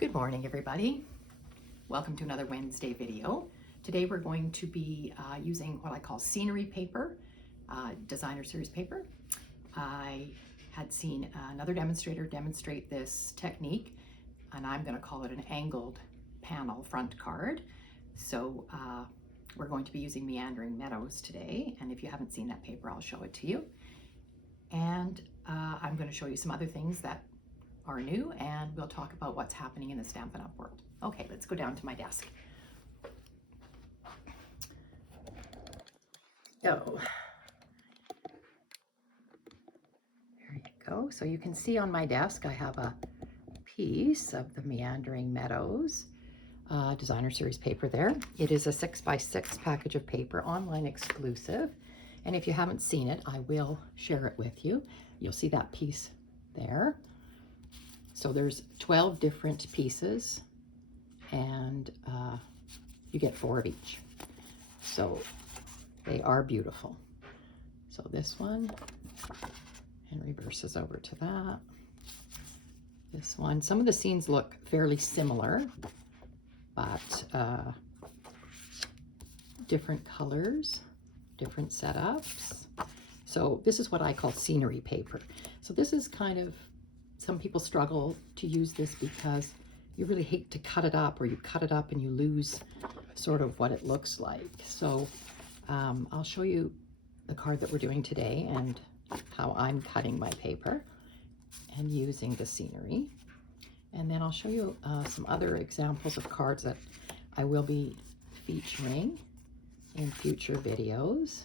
Good morning, everybody. Welcome to another Wednesday video. Today we're going to be using what I call scenery paper, designer series paper. I had seen another demonstrator demonstrate this technique, and I'm going to call it an angled panel front card. So we're going to be using Meandering Meadows today, and if you haven't seen that paper, I'll show it to you. And I'm going to show you some other things that are new, and we'll talk about what's happening in the Stampin' Up! World. Okay, let's go down to my desk. So, there you go. So you can see on my desk I have a piece of the Meandering Meadows designer series paper there. It is a 6x6 package of paper, online exclusive. And if you haven't seen it, I will share it with you. You'll see that piece there. So there's 12 different pieces, and you get 4 of each. So they are beautiful. So this one, and reverses over to that. This one, some of the scenes look fairly similar, but different colors, different setups. So this is what I call scenery paper. So this is kind of, some people struggle to use this because you really hate to cut it up, or you cut it up and you lose sort of what it looks like. So I'll show you the card that we're doing today and how I'm cutting my paper and using the scenery. And then I'll show you some other examples of cards that I will be featuring in future videos.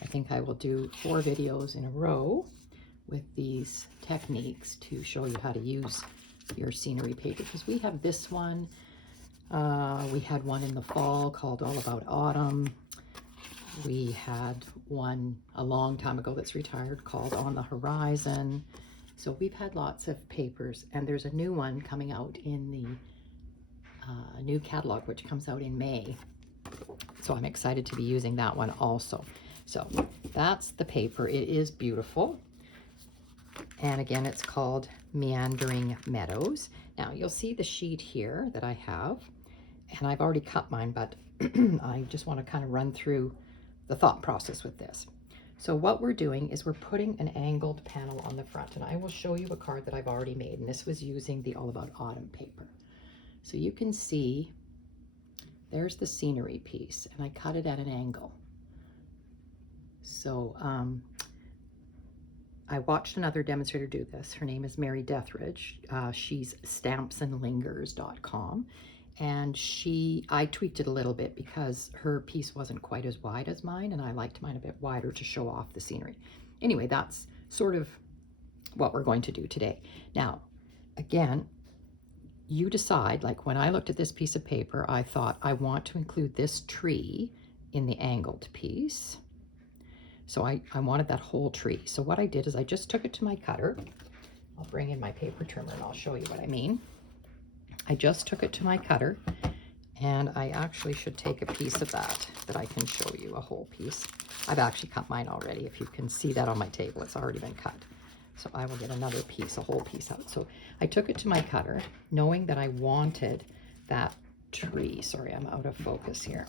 I think I will do 4 videos in a row with these techniques to show you how to use your scenery paper, because we have this one. We had one in the fall called All About Autumn. We had one a long time ago that's retired called On the Horizon. So we've had lots of papers, and there's a new one coming out in the new catalog, which comes out in May. So I'm excited to be using that one also. So that's the paper. It is beautiful. And again, it's called Meandering Meadows. Now you'll see the sheet here that I have, and I've already cut mine, but I just want to kind of run through the thought process with this. So what we're doing is we're putting an angled panel on the front, and I will show you a card that I've already made, and this was using the All About Autumn paper. So you can see there's the scenery piece, and I cut it at an angle. So I watched another demonstrator do this. Her name is Mary Dethridge. She's stampsandlingers.com. And I tweaked it a little bit because her piece wasn't quite as wide as mine, and I liked mine a bit wider to show off the scenery. Anyway, that's sort of what we're going to do today. Now, again, you decide, like when I looked at this piece of paper, I thought I want to include this tree in the angled piece. So I wanted that whole tree. So what I did is I just took it to my cutter. I'll bring in my paper trimmer and I'll show you what I mean. I just took it to my cutter, and I actually should take a piece of that I can show you, a whole piece. I've actually cut mine already. If you can see that on my table, it's already been cut. So I will get another piece, a whole piece out. So I took it to my cutter, knowing that I wanted that tree. Sorry, I'm out of focus here.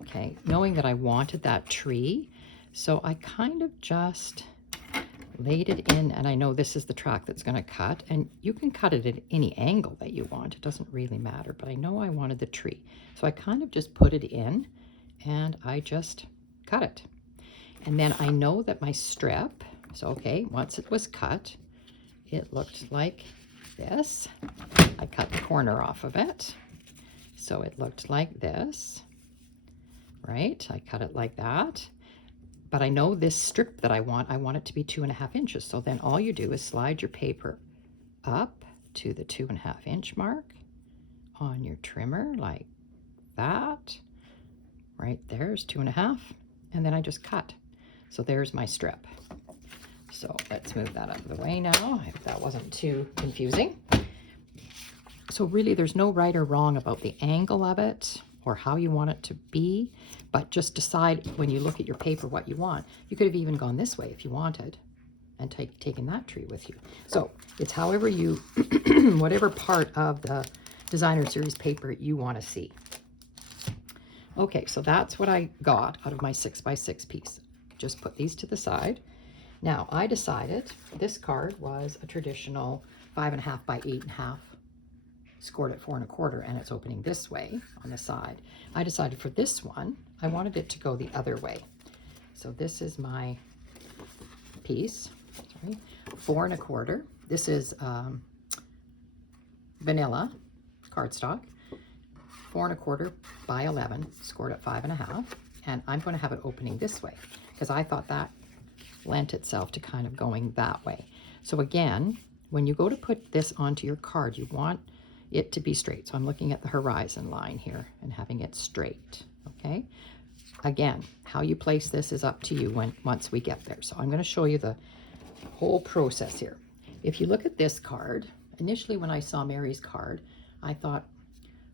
Okay, knowing that I wanted that tree, so I kind of just laid it in, and I know this is the track that's going to cut, and you can cut it at any angle that you want. It doesn't really matter, but I know I wanted the tree. So I kind of just put it in, and I just cut it. And then I know that my strip, so okay, once it was cut, it looked like this. I cut the corner off of it, so it looked like this. Right, I cut it like that, but I know this strip that I want it to be 2.5 inches. So then all you do is slide your paper up to the 2.5 inch mark on your trimmer like that. Right there's 2.5, and then I just cut. So there's my strip. So let's move that out of the way now. I hope that wasn't too confusing. So really there's no right or wrong about the angle of it or how you want it to be, but just decide when you look at your paper what you want. You could have even gone this way if you wanted, and taking that tree with you. So it's however you, whatever part of the designer series paper you want to see. Okay, so that's what I got out of my 6x6 piece. Just put these to the side. Now I decided this card was a traditional 5.5 by 8.5, scored at 4 1/4, and it's opening this way on the side. I decided for this one, I wanted it to go the other way. So this is my piece, sorry, 4 1/4. This is vanilla cardstock, 4 1/4 by 11, scored at 5.5, and I'm going to have it opening this way because I thought that lent itself to kind of going that way. So again, when you go to put this onto your card, you want it to be straight. So I'm looking at the horizon line here and having it straight, okay? Again, how you place this is up to you once we get there. So I'm going to show you the whole process here. If you look at this card, initially when I saw Mary's card, I thought,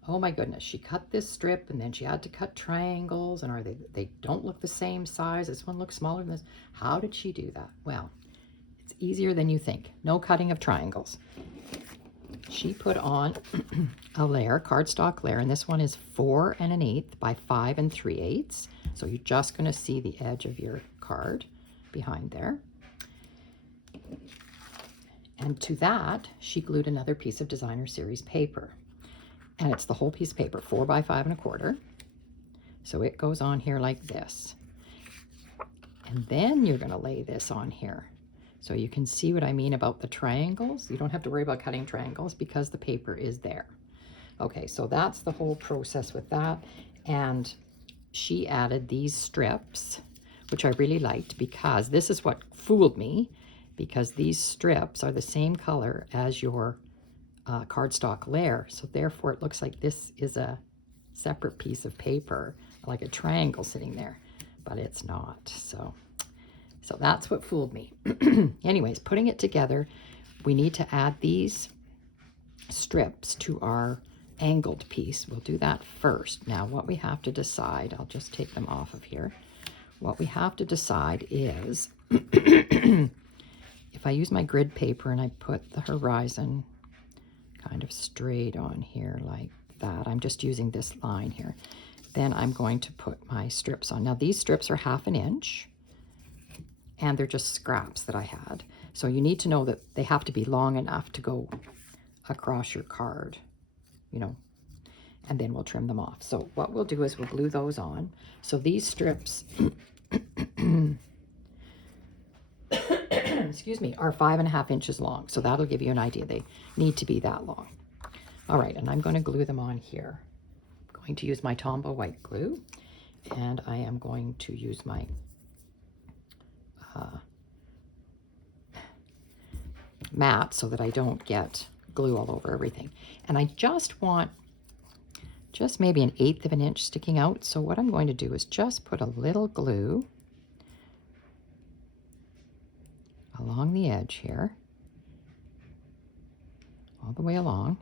oh my goodness, she cut this strip and then she had to cut triangles, and they don't look the same size. This one looks smaller than this. How did she do that? Well, it's easier than you think. No cutting of triangles. She put on a layer, cardstock layer, and this one is 4 1/8 by 5 3/8. So you're just going to see the edge of your card behind there. And to that, she glued another piece of designer series paper. And it's the whole piece of paper, 4 by 5 1/4. So it goes on here like this. And then you're going to lay this on here. So you can see what I mean about the triangles. You don't have to worry about cutting triangles because the paper is there. Okay, so that's the whole process with that. And she added these strips, which I really liked because this is what fooled me, because these strips are the same color as your cardstock layer. So therefore it looks like this is a separate piece of paper, like a triangle sitting there, but it's not. So that's what fooled me. Anyways, putting it together, we need to add these strips to our angled piece. We'll do that first. Now what we have to decide, I'll just take them off of here. What we have to decide is, if I use my grid paper and I put the horizon kind of straight on here like that, I'm just using this line here, then I'm going to put my strips on. Now these strips are 1/2 inch, and they're just scraps that I had. So you need to know that they have to be long enough to go across your card, you know, and then we'll trim them off. So what we'll do is we'll glue those on. So these strips, excuse me, are 5.5 inches long. So that'll give you an idea. They need to be that long. All right, and I'm going to glue them on here. I'm going to use my Tombow white glue, and I am going to use my mat so that I don't get glue all over everything. And I just want just maybe 1/8 of an inch sticking out. So what I'm going to do is just put a little glue along the edge here, all the way along.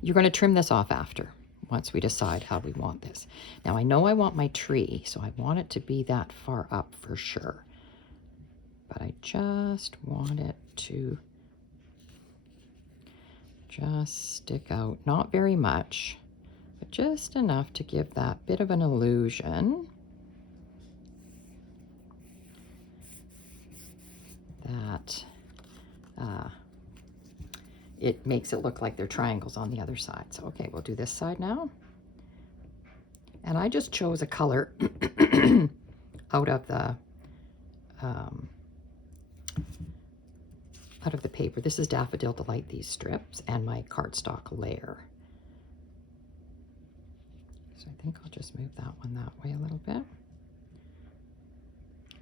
You're going to trim this off after, once we decide how we want this. Now I know I want my tree, so I want it to be that far up for sure. But I just want it to just stick out, not very much, but just enough to give that bit of an illusion that it makes it look like they're triangles on the other side. So okay, we'll do this side now. And I just chose a color out of the paper. This is Daffodil Delight, these strips, and my cardstock layer. So I think I'll just move that one that way a little bit.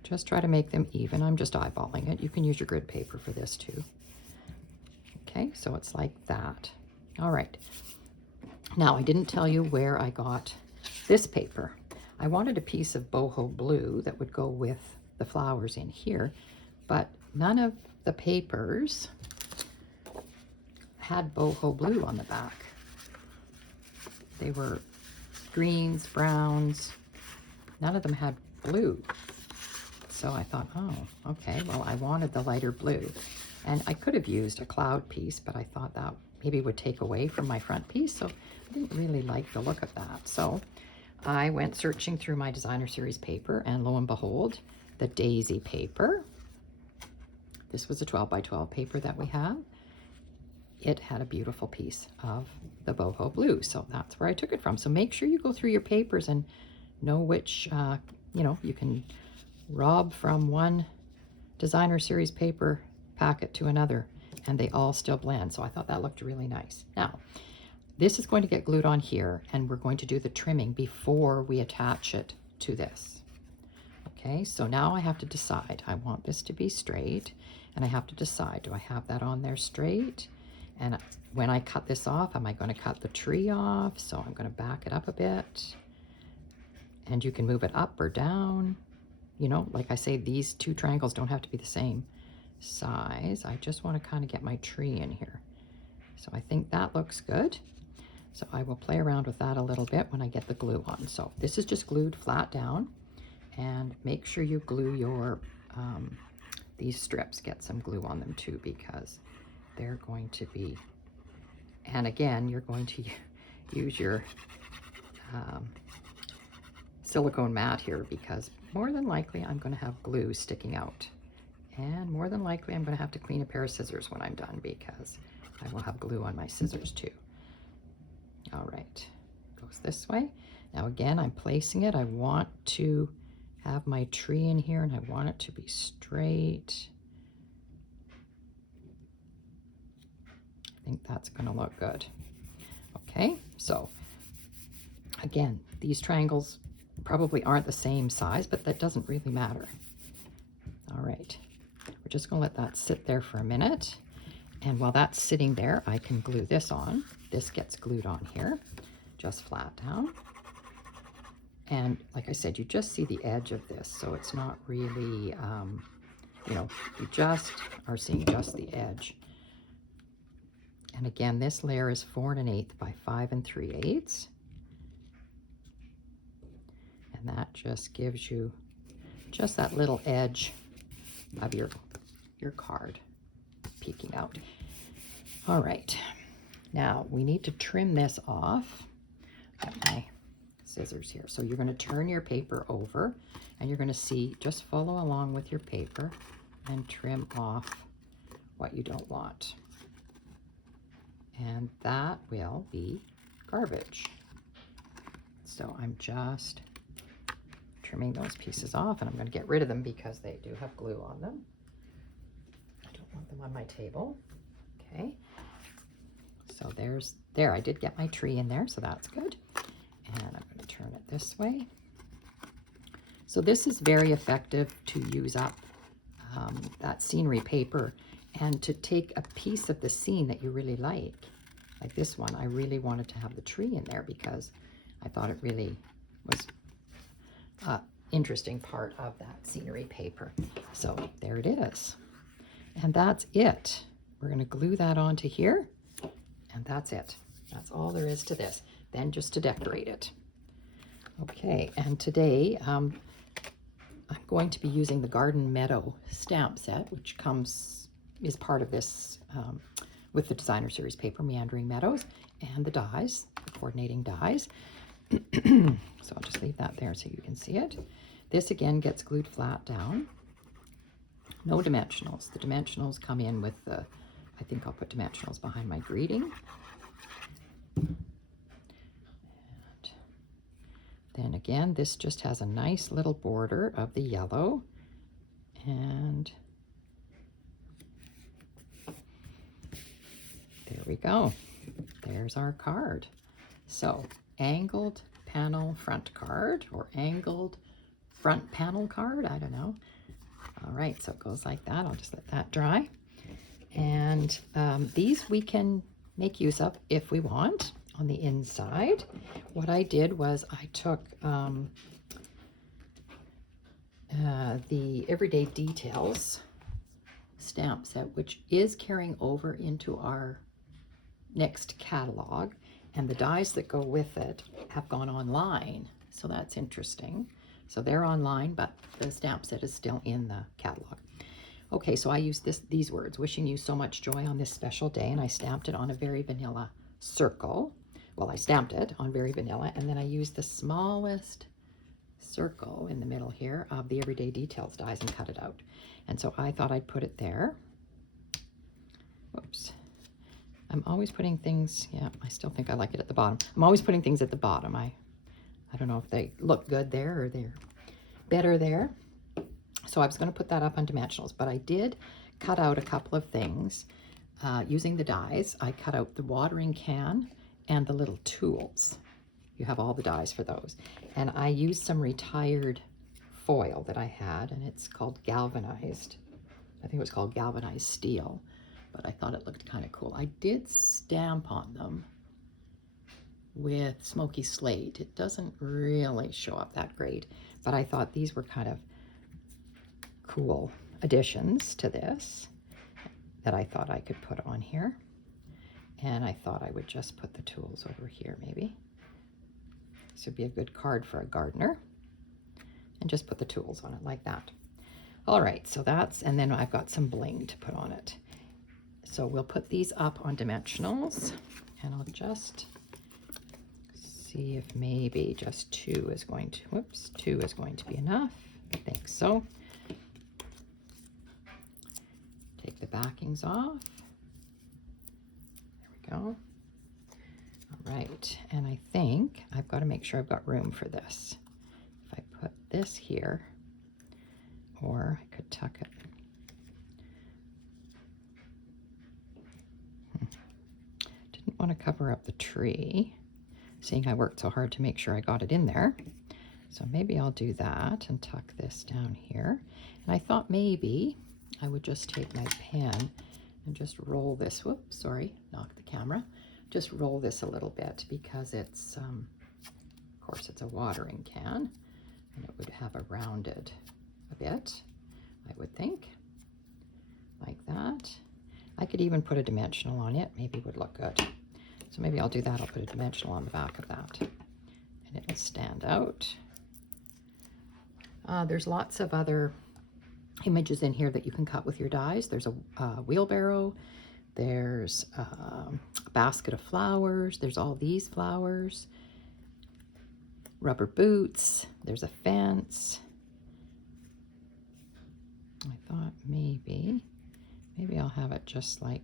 Just try to make them even. I'm just eyeballing it. You can use your grid paper for this too. Okay, so it's like that. All right. Now, I didn't tell you where I got this paper. I wanted a piece of boho blue that would go with the flowers in here, but none of the papers had boho blue on the back. They were greens, browns. None of them had blue. So I thought, oh, okay, well, I wanted the lighter blue. And I could have used a cloud piece, but I thought that maybe would take away from my front piece. So I didn't really like the look of that. So I went searching through my designer series paper, and lo and behold, the daisy paper. This was a 12 by 12 paper that we have. It had a beautiful piece of the boho blue. So that's where I took it from. So make sure you go through your papers and know which, you know, you can rob from one designer series paper packet to another, and they all still blend. So I thought that looked really nice. Now, this is going to get glued on here, and we're going to do the trimming before we attach it to this. Okay, so now I have to decide. I want this to be straight, and I have to decide, do I have that on there straight? And when I cut this off, am I going to cut the tree off? So I'm going to back it up a bit. And you can move it up or down. You know, like I say, these two triangles don't have to be the same size. I just want to kind of get my tree in here. So I think that looks good. So I will play around with that a little bit when I get the glue on. So this is just glued flat down, and make sure you glue your, these strips, get some glue on them too, because they're going to be, and again, you're going to use your silicone mat here, because more than likely I'm going to have glue sticking out, and more than likely I'm going to have to clean a pair of scissors when I'm done, because I will have glue on my scissors too. All right, goes this way. Now again, I'm placing it. I want to have my tree in here, and I want it to be straight. I think that's going to look good. Okay, so again, these triangles probably aren't the same size, but that doesn't really matter. All right, we're just going to let that sit there for a minute. And while that's sitting there, I can glue this on. This gets glued on here, just flat down. And like I said, you just see the edge of this, so it's not really, you know, you just are seeing just the edge. And again, this layer is 4 1/8 by 5 3/8. And that just gives you just that little edge of your card peeking out. All right, now we need to trim this off. Got my scissors here. So you're going to turn your paper over, and you're going to see, just follow along with your paper and trim off what you don't want. And that will be garbage. So I'm just trimming those pieces off, and I'm going to get rid of them because they do have glue on them. I don't want them on my table. Okay. So there, I did get my tree in there, so that's good. And I'm going to turn it this way. So this is very effective to use up that scenery paper, and to take a piece of the scene that you really like this one. I really wanted to have the tree in there because I thought it really was an interesting part of that scenery paper. So there it is. And that's it. We're going to glue that onto here, and that's it. That's all there is to this. Then just to decorate it. Okay, and today I'm going to be using the Garden Meadow stamp set, which is part of this with the designer series paper, Meandering Meadows, and the dies, the coordinating dies. So I'll just leave that there so you can see it. This again gets glued flat down. No dimensionals. The dimensionals come in with the, I think I'll put dimensionals behind my greeting. And then again, this just has a nice little border of the yellow, and there we go. There's our card. So angled panel front card, or angled front panel card, I don't know. All right, so it goes like that. I'll just let that dry. And these we can make use of if we want on the inside. What I did was I took the Everyday Details stamp set, which is carrying over into our next catalog, and the dies that go with it have gone online, so that's interesting. So they're online, but the stamp set is still in the catalog. Okay, so I used these words, wishing you so much joy on this special day, and I stamped it on a very vanilla circle. Well, I stamped it on very vanilla, and then I used the smallest circle in the middle here of the Everyday Details dies and cut it out. And so I thought I'd put it there. Whoops. I'm always putting things, yeah, I still think I like it at the bottom. I'm always putting things at the bottom. I don't know if they look good there or they're better there. So I was going to put that up on dimensionals, but I did cut out a couple of things using the dies. I cut out the watering can and the little tools. You have all the dies for those. And I used some retired foil that I had, and it's called galvanized. I think it was called galvanized steel, but I thought it looked kind of cool. I did stamp on them with smoky slate. It doesn't really show up that great, but I thought these were kind of cool additions to this that I thought I could put on here. And I thought I would just put the tools over here maybe. This would be a good card for a gardener. And just put the tools on it like that. All right, so that's, and then I've got some bling to put on it. So we'll put these up on dimensionals, and I'll just see if maybe just 2 is going to, whoops, 2 is going to be enough. I think so. Take the backings off. There we go. All right, and I think I've got to make sure I've got room for this. If I put this here, or I could tuck it. Didn't want to cover up the tree, seeing I worked so hard to make sure I got it in there. So maybe I'll do that and tuck this down here. And I thought maybe I would just take my pen and just roll this, whoops, sorry, knocked the camera. Just roll this a little bit because it's, of course, it's a watering can, and it would have a rounded a bit, I would think, like that. I could even put a dimensional on it, maybe it would look good. So maybe I'll do that, I'll put a dimensional on the back of that, and it'll stand out. There's lots of other images in here that you can cut with your dies. There's a wheelbarrow, there's a basket of flowers, there's all these flowers, rubber boots, there's a fence. I thought maybe I'll have it just like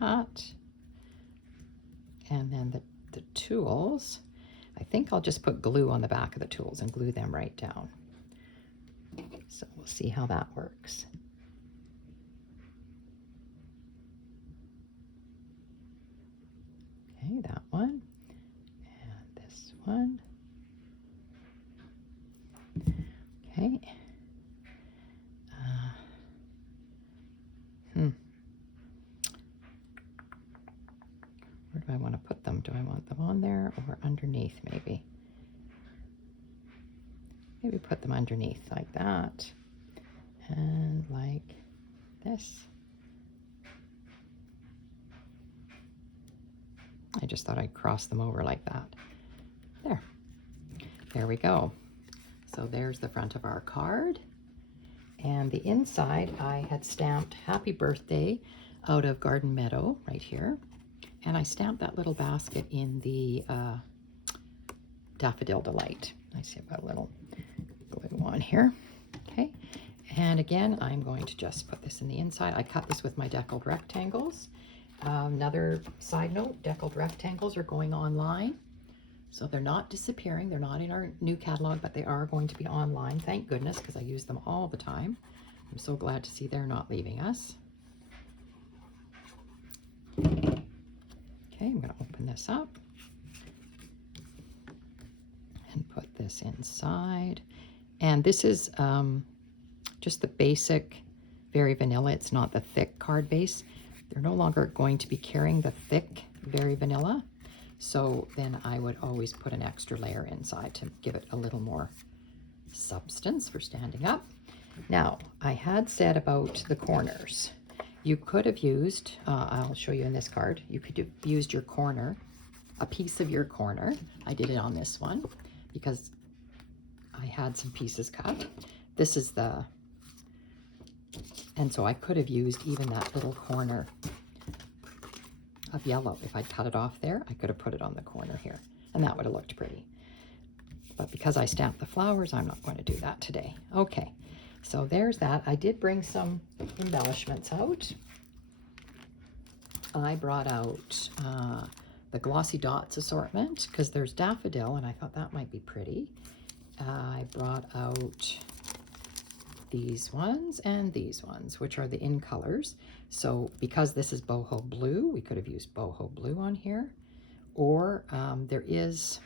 that. And then the tools, I think I'll just put glue on the back of the tools and glue them right down. So we'll see how that works. Okay, that one, and this one. Okay. Where do I want to put them? Do I want them on there or underneath maybe? Maybe put them underneath like that and like this. I just thought I'd cross them over like that. There we go. So there's the front of our card. And the inside, I had stamped Happy Birthday out of Garden Meadow right here. And I stamped that little basket in the Daffodil Delight. I see I've got a little glue on here. Okay. And again, I'm going to just put this in the inside. I cut this with my deckled rectangles. Another side note, deckled rectangles are going online. So they're not disappearing. They're not in our new catalog, but they are going to be online. Thank goodness, because I use them all the time. I'm so glad to see they're not leaving us. Okay, I'm going to open this up and put this inside. And this is just the basic, very vanilla. It's not the thick card base. They're no longer going to be carrying the thick, very vanilla. So then I would always put an extra layer inside to give it a little more substance for standing up. Now, I had said about the corners. You could have used, I'll show you in this card, you could have used your corner, a piece of your corner. I did it on this one because I had some pieces cut. This is the, and so I could have used even that little corner of yellow. If I'd cut it off there, I could have put it on the corner here, and that would have looked pretty. But because I stamped the flowers, I'm not going to do that today. Okay, so there's that. I did bring some embellishments out. I brought out the Glossy Dots assortment because there's daffodil, and I thought that might be pretty. I brought out these ones and these ones, which are the in colors. So because this is boho blue, we could have used boho blue on here. Or there is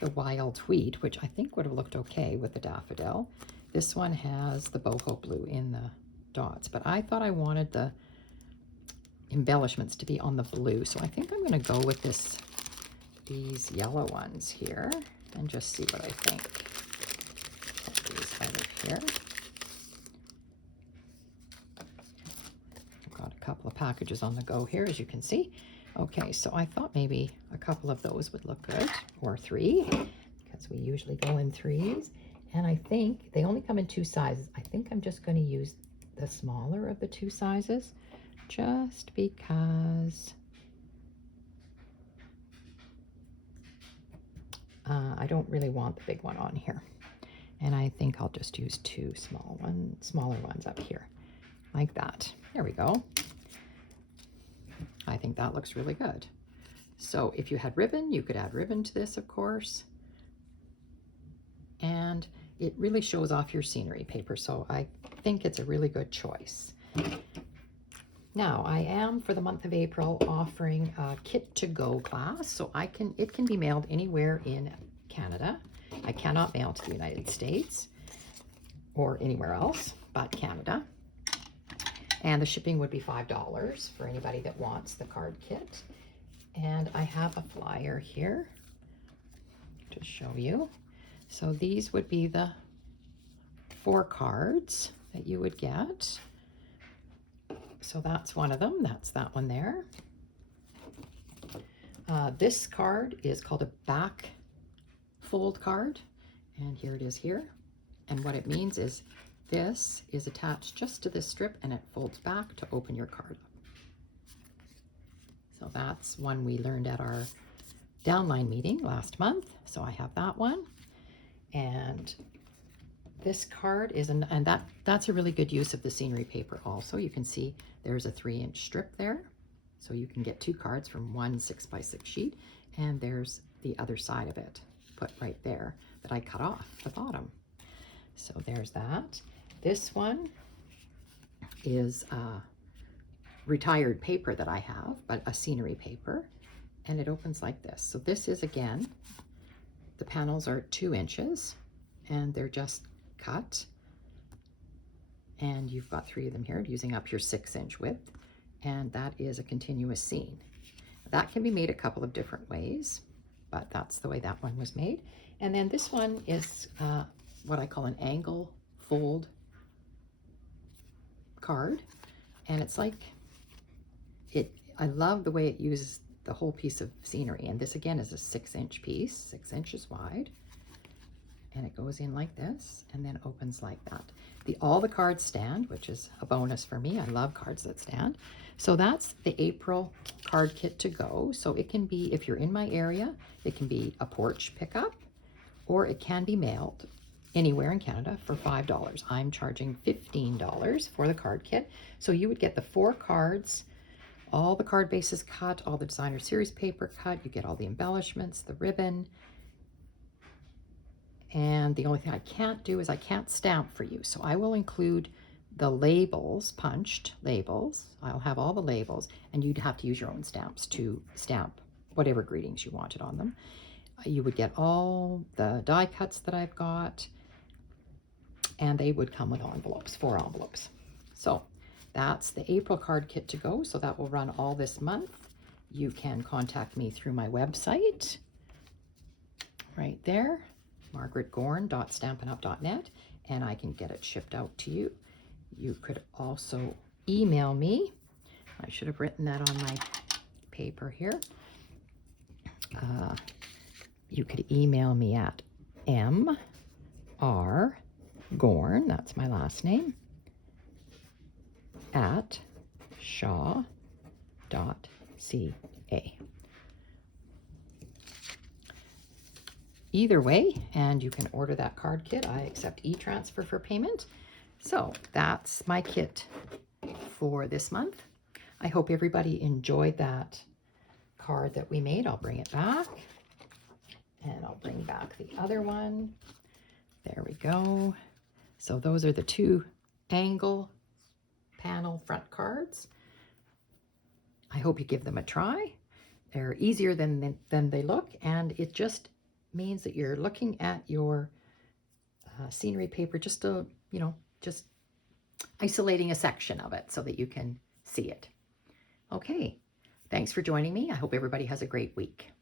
the wild wheat, which I think would have looked okay with the daffodil. This one has the boho blue in the dots, but I thought I wanted the embellishments to be on the blue. So I think I'm going to go with these yellow ones here and just see what I think. Put these out of here. I've got a couple of packages on the go here, as you can see. Okay, so I thought maybe a couple of those would look good, or 3, because we usually go in 3s. And I think they only come in 2 sizes. I think I'm just going to use the smaller of the 2 sizes, just because I don't really want the big one on here. And I think I'll just use 2 smaller ones up here, like that. There we go. I think that looks really good. So if you had ribbon, you could add ribbon to this, of course. And it really shows off your scenery paper, so I think it's a really good choice. Now, I am, for the month of April, offering a kit to go class, so it can be mailed anywhere in Canada. I cannot mail to the United States or anywhere else but Canada. And the shipping would be $5 for anybody that wants the card kit. And I have a flyer here to show you. So these would be the 4 cards that you would get. So that's one of them. That's that one there. This card is called a back fold card. And here it is here. And what it means is this is attached just to this strip and it folds back to open your card up. So that's one we learned at our downline meeting last month. So I have that one. And this card is, that's a really good use of the scenery paper also. You can see there's a 3-inch strip there. So you can get 2 cards from one 6x6 sheet. And there's the other side of it put right there that I cut off the bottom. So there's that. This one is retired paper that I have, but a scenery paper, and it opens like this. So this is, again, the panels are 2 inches and they're just cut, and you've got 3 of them here using up your 6-inch width, and that is a continuous scene. That can be made a couple of different ways, but that's the way that one was made. And then this one is what I call an angle fold card, and it's like I love the way it uses the whole piece of scenery. And this again is a 6-inch piece, 6 inches wide, and it goes in like this and then opens like that. All the cards stand, which is a bonus for me. I love cards that stand. So that's the April card kit to go. So it can be, if you're in my area, it can be a porch pickup, or it can be mailed anywhere in Canada for $5. I'm charging $15 for the card kit. So you would get the 4 cards, all the card bases cut, all the designer series paper cut, you get all the embellishments, the ribbon. And the only thing I can't do is I can't stamp for you. So I will include the labels, punched labels. I'll have all the labels, and you'd have to use your own stamps to stamp whatever greetings you wanted on them. You would get all the die cuts that I've got, and they would come with envelopes, 4 envelopes. So that's the April card kit to go. So that will run all this month. You can contact me through my website right there, margaretgorn.stampinup.net, and I can get it shipped out to you. You could also email me. I should have written that on my paper here. You could email me at R. Gorn, that's my last name, at shaw.ca. Either way, and you can order that card kit. I accept e-transfer for payment. So that's my kit for this month. I hope everybody enjoyed that card that we made. I'll bring it back, and I'll bring back the other one. There we go. So those are the two angle panel front cards. I hope you give them a try. They're easier than they look, and it just means that you're looking at your scenery paper just to, just isolating a section of it so that you can see it. Okay, thanks for joining me. I hope everybody has a great week.